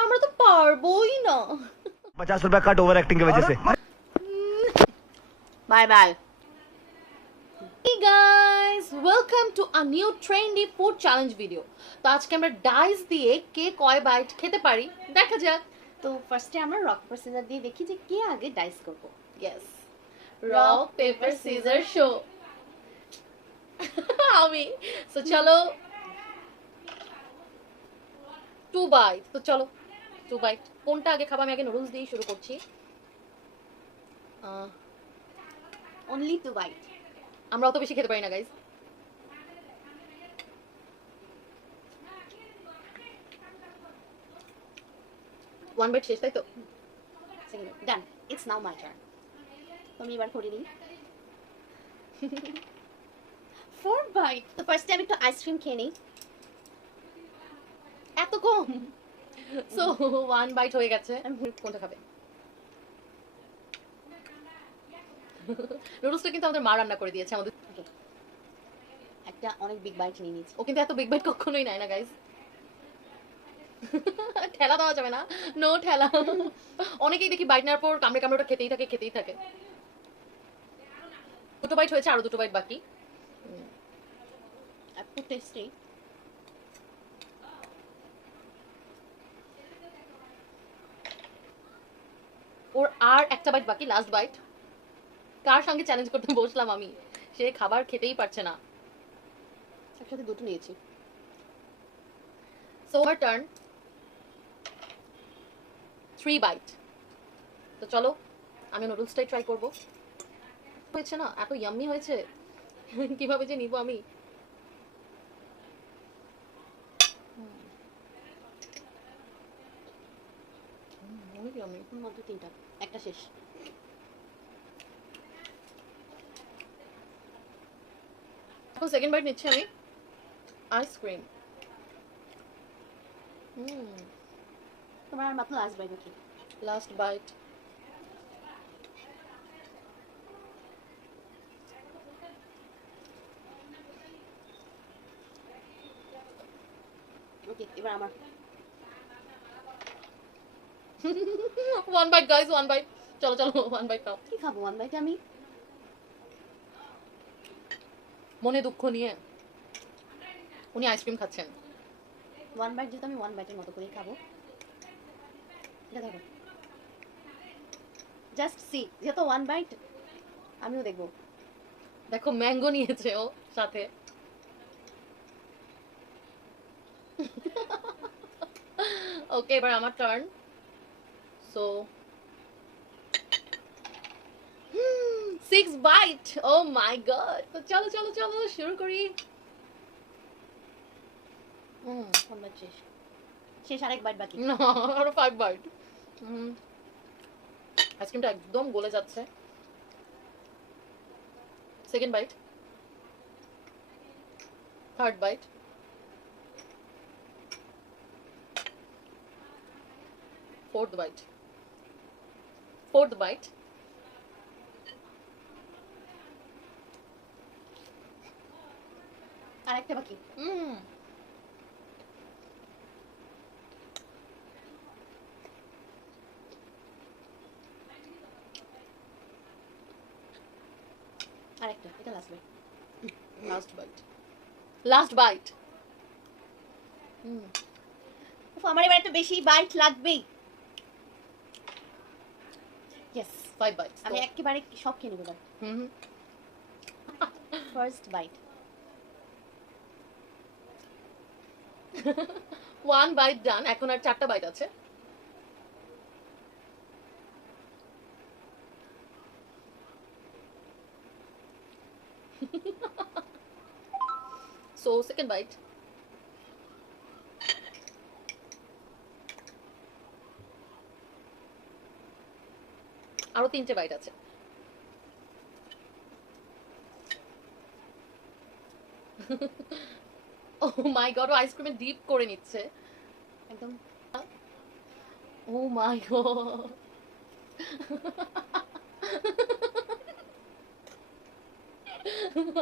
আমরা তো পারবোই না। 50 रुपया कट ओवर एक्टिंग की वजह से। Bye bye. Hey guys, welcome to a new trendy food challenge video. তো আজকে আমরা ডাইস দিয়ে কে কয় বাইট খেতে পারি দেখা যাক। তো ফার্স্টে আমরা রক পেপার সিজার দিয়ে দেখি যে কে আগে ডাইস করব। Yes, rock paper scissor show. আমি সো চলো 2 বাইট। তো চলো 2 বাইট কোনটা আগে খাবো? আমি আগে নুডলস দিয়ে শুরু করছি। Only 2 bite. আমরা অত বেশি খেতে পারি না গাইস। ওয়ান বাইট শেষ, তাই তো? ডান, ইটস নাও মাই টার্ন। তুমি এবার করে দিই। 4 বাইট। তো ফার্স্টে আমি একটু আইসক্রিম খেয়ে নিই। এত কম? সো 1 বাইট হয়ে গেছে। আমি কোনটা খাবে? নুডলসটা কিন্তু আমাদের মা রান্না করে দিয়েছে আমাদের। একটা অনেক বিগ বাইট নিয়ে নিয়েছি। ও কিন্তু এত বিগ বাইট কখনোই নেয় না গাইস। ঠেলা দেওয়া যাবে না, নো ঠেলা। অনেকেই দেখি বাইট নেওয়ার পর কামড়ে কামড়ে ওটা খেতেই থাকে। দুটো বাইট হয়েছে, আরো দুটো বাইট বাকি। এত টেস্টি। ওর আর একটা বাইট বাকি, লাস্ট বাইট। কার সঙ্গে চ্যালেঞ্জ করতে বসলাম আমি? সে খাবার খেতেই পারছে না। একসাথে দুটো নিয়েছি। সো আমার টার্ন। 3 বাইট। তো চলো আমি নুডলসটাই ট্রাই করব। হয়েছে না, এত ইয়াম্মি হয়েছে। কিভাবে যে নিব আমি? অনেক ইয়াম্মি। মাত্র 3টা, একটা শেষ। এখন সেকেন্ড বাইট নিচ্ছি আমি। আইসক্রিম। তোমার মাত্র লাস্ট বাইট নাকি? Last bite. ওকে, এবার আমার। 1 বাইট গাইস, 1 বাইট। চলো 1 বাইট খাও। কি খাবো 1 বাইটে আমি? মনে দুঃখ নিয়ে উনি আইসক্রিম খাচ্ছেন। 1 বাইট যেহেতু আমি 1 বাইটের মতো করেই খাবো। এটা ধরো, জাস্ট সি। যেহেতু 1 বাইট, আমিও দেখবো। দেখো ম্যাঙ্গো নিয়েছে ও সাথে। ওকে, এবার আমার turn. So 6 bite. Oh my God. তো চলো শুরু করি। শেষ আরেক বাইট বাকি। না, আরো 5 বাইট। আইসক্রিমটা একদম গলে যাচ্ছে। Second bite, third bite, fourth bite, আরেকটা বাকি। আরেকটা, এটা লাস্ট বাইট। Last byte. আমার এবার একটু বেশি বাইট লাগবেই। Yes, 5 bites. আমি একেবারে সব খেয়ে নেব এবার। First bite. 1 bite done. এখন আর 4টা বাইট আছে। So second bite. আরো 3টে বাইট আছে। ও মাই গড, ও আইসক্রিমে ডিপ করে নিচ্ছে একদম। ও মাই গড।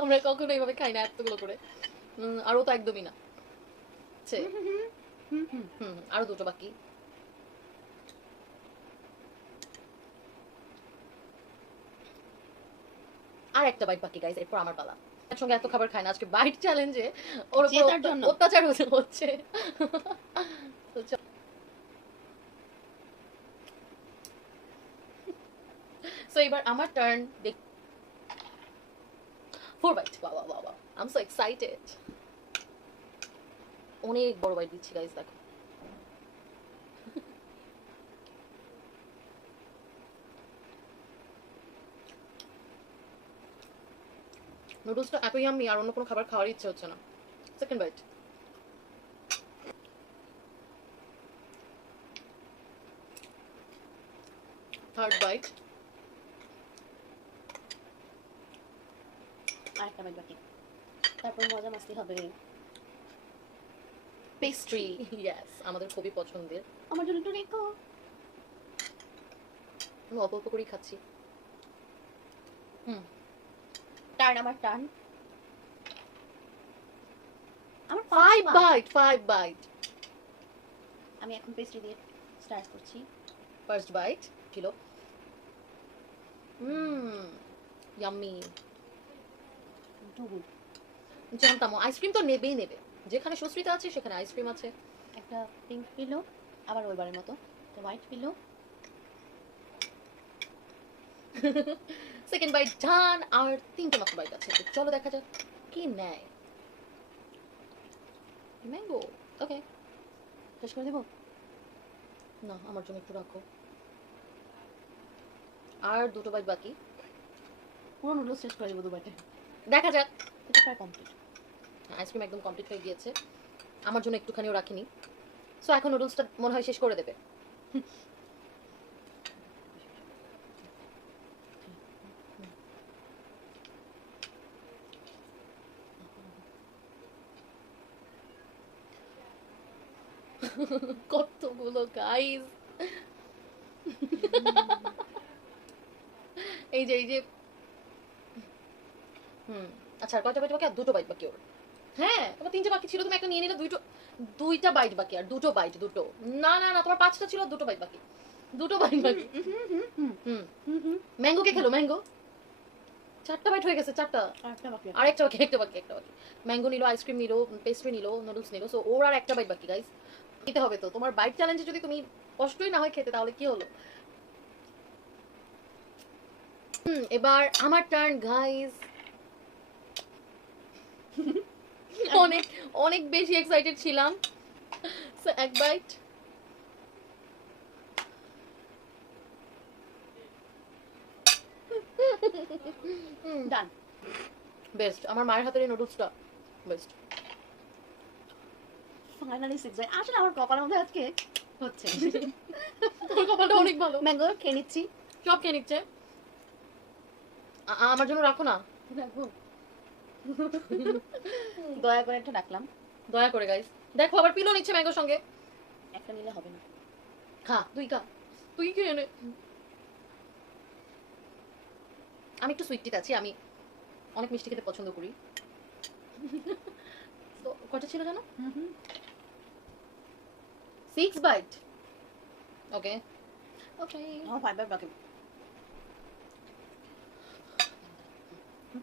আমরা কখনো এইভাবে খাই না এতগুলো করে। আর ও তো একদমই না। আরো দুটো বাকি। আর একটা বাইট বাকি গাইস, এরপর আমার পালা। একসঙ্গে এত খাবার খায় না, আজকে বাইট চ্যালেঞ্জে ওর উপর জেতার জন্য। অত্যাচার হচ্ছে। সো এবার আমার turn. 4 bite. Wow wow wow, I am so excited. অনেক বড় বাইট দিচ্ছি গাইস, দেখো। নুডলসটা এত ইয়াম্মি, আর অন্য কোনো খাবার খাওয়ার ইচ্ছে হচ্ছে না। Second bite. Third bite. আরেকটা বাইট বাকি, তারপর মজা মাস্তি হবে। পেস্ট্রি, ইয়েস, আমাদের খুবই পছন্দের। আমার জন্য একটু রেখো। আমি অল্প অল্প করেই খাচ্ছি। টার্ন, আমার টার্ন। আমার 5 5 বাইট, 5 বাইট। আমি এখন পেস্ট্রি দিয়ে স্টার্ট করছি। ফার্স্ট বাইট ছিল ইয়াম্মি। ডুবু জানতাম আইসক্রিম তো নেবেই নেবে, যেখানে সুস্মিতা আছে সেখানে আইসক্রিম আছে। একটা পিঙ্ক পিলো, আবার ওইবারের মতো একটা হোয়াইট পিলো। সেকেন্ড বাইট ডান, আর তিনটে মাত্র বাইট আছে। তো চলো দেখা যাক কি নেয়। ম্যাঙ্গো, ওকে। শেষ করে দেবো? না, আমার জন্য একটু রাখো। আর দুটো বাইট বাকি। পুরো নুডলস শেষ করে দেবো দুবাইতে। দেখা যাক। এটা প্রায় কমপ্লিট। আইসক্রিম একদম কমপ্লিট হয়ে গিয়েছে, আমার জন্য একটুখানিও রাখিনি। সো এখন নুডলসটা মনে হয় শেষ করে দেবে। কতগুলো গাইস। এই যে আচ্ছা, আর কয়টা বাইট বাকি? আর দুটো বাইট বাকি ওর। হ্যাঁ, তোমার তিনটে বাকি ছিল, তুমি একটা নিয়ে নিলে। দুইটা বাইট বাকি, আর দুটো বাইট, দুটো। না না না, তোমার পাঁচটা ছিল, দুটো বাইট বাকি। দুটো বাইট বাকি। ম্যাঙ্গো কে খেলো? ম্যাঙ্গো চারটা বাইট হয়ে গেছে, চারটা। আরেকটা বাকি। আর একটা বাকি, একটা বাকি, একটা বাকি। ম্যাঙ্গো নিলো, আইসক্রিম নিলো, পেস্ট্রি নিলো, নুডলস নিলো। সো ওর আর একটা বাইট বাকি গাইস। খেতে হবে তো, তোমার বাইট চ্যালেঞ্জে যদি তুমি কষ্টই না হয় খেতে, তাহলে কি হলো? এবার আমার টার্ন গাইস। অনেক অনেক বেশি এক্সাইটেড ছিলাম। সো এক বাইট। ডান। বেস্ট, আমার মায়ের হাতের এই নুডলসটা বেস্ট। Finally 6 byte. আসলে আমার কপালের মধ্যে আজকে হচ্ছে। তোর কপালটা অনেক ভালো। ম্যাঙ্গো খেয়ে নিচ্ছি। সব খেয়ে নিচ্ছে। আমার জন্য রাখো না, রাখবো। দয়া করে একটা ডাকলাম। দয়া করে গাইস। দেখো আবার পিলো নিচ্ছে ম্যাঙ্গোর সঙ্গে। একটা নিলে হবে না। খা, তুই খা, তুই খেয়ে নে। আমি একটু সুইট টিথ আছি, আমি অনেক মিষ্টি খেতে পছন্দ করি। তো কটা ছিল জানো? 6 বাইট। ওকে ওকে। আমার 5 বাইট বাকি।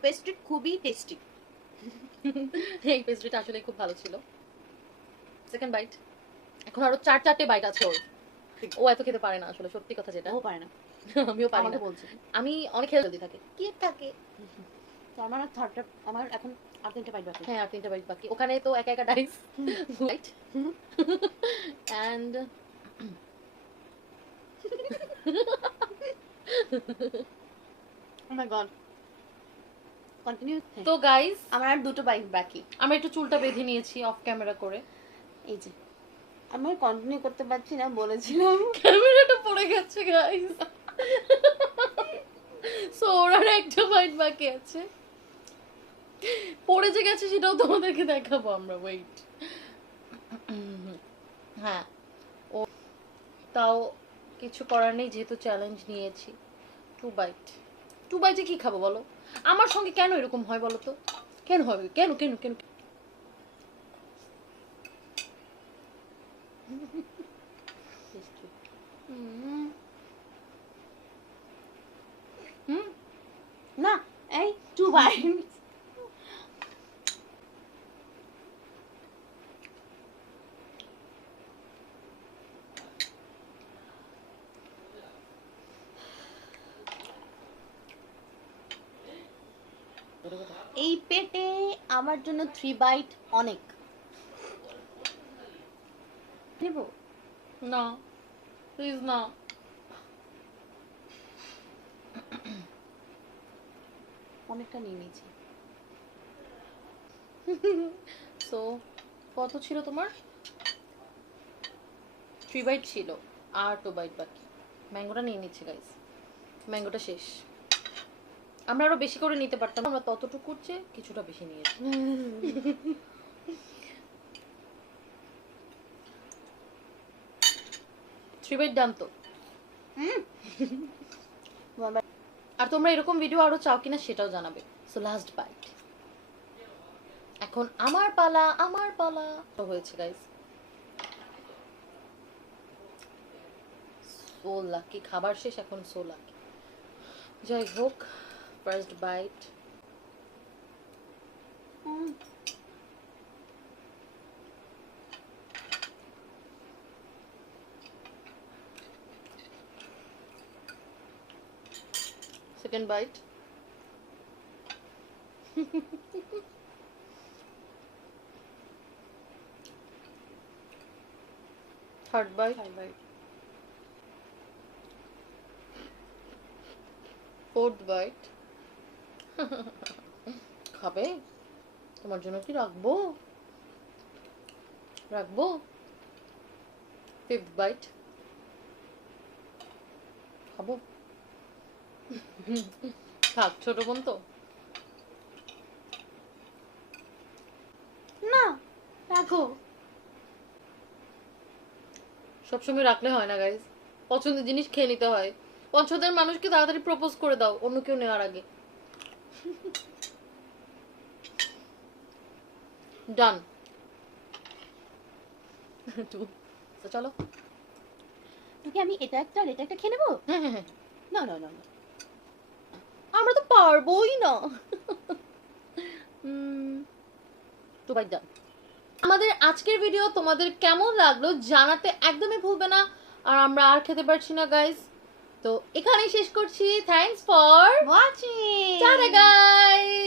পেস্ট্রি খুবই টেস্টি। এই পেস্ট্রিটা আসলে খুব ভালো ছিল। Second bite. এখন আরো চারটে বাইট আছে ওর। ও এত খেতে পারে না আসলে, সত্যি কথা যেটা। ও পারে না। আমিও পারি না। আমাকে বলছে আমি অনেক হেলদি থাকি। কি থাকে? তো আমার থার্ডটা, আমার এখন আর 3টা বাইট বাকি। হ্যাঁ, আর 3টা বাইট বাকি। ওখানে তো একা একা dice. Right. And oh my god. Continue. তো গাইস, আমার আর 2টো বাইট বাকি। আমরা একটু চুলটা বেঁধে নিয়েছি অফ ক্যামেরা করে। এই যে আমি কন্টিনিউ করতে পারছি না, বলেছিলাম। ক্যামেরাটা পড়ে গেছে গাইস। সো ওর আর একটা বাইট বাকি আছে। পড়ে যে গেছে সেটাও তোমাদেরকে দেখাবো আমরা, ওয়েট। হ্যাঁ, ও তাও কিছু করার নেই, যেহেতু চ্যালেঞ্জ নিয়েছি। 2 বাইট। 2 বাইটে কি খাবো বলো? আমার সঙ্গে কেন এরকম হয় বলো তো? কেন হবে? কেন কেন কেন? না এই 2 বাইট। এই পেটে আমার জন্য 3 বাইট অনেক। নেব না প্লিজ না। অনেকটা নিয়ে নিয়েছি। সো কত ছিল তোমার? 3 বাইট ছিল আর 2 বাইট বাকি। ম্যাঙ্গোটা নিয়ে নিচ্ছে গাইস, ম্যাঙ্গোটা শেষ। আমরা আরো বেশি করে নিতে পারতাম, আমরা ততটুকুর চেয়ে কিছুটা বেশি নিয়েছি। 3 বাইট ডান তো। আর তোমরা এরকম ভিডিও আরো চাও কিনা সেটাও জানাবে। সো লাস্ট বাইট, এখন আমার পালা, আমার পালা তো হয়েছে গাইস। সো লাকি, খাবার শেষ, এখন সো লাকি। যাই হোক, first bite. Second bite. Third bite. Fourth bite. খাবে? তোমার জন্য কি রাখবো? রাখবো। Fifth bite. খাবো? থাক, ছোট বোন তো। না রাখো। সবসময় রাখলে হয় না গাইজ, পছন্দের জিনিস খেয়ে নিতে হয়। পছন্দের মানুষকে তাড়াতাড়ি প্রপোজ করে দাও অন্য কেউ নেওয়ার আগে। ডান। চলো, তোকে আমি এটা একটা আর এটা একটা খেয়ে নেবো। হ্যাঁ হ্যাঁ হ্যাঁ, না না না না, আমরা তো পারবোই না। তো ভাই যান। আমাদের আজকের ভিডিও তোমাদের কেমন লাগলো জানাতে একদমই ভুলবে না। আর আমরা আর খেতে পারছি না গাইস, তো এখানেই শেষ করছি। Thanks for watching. Tata guys.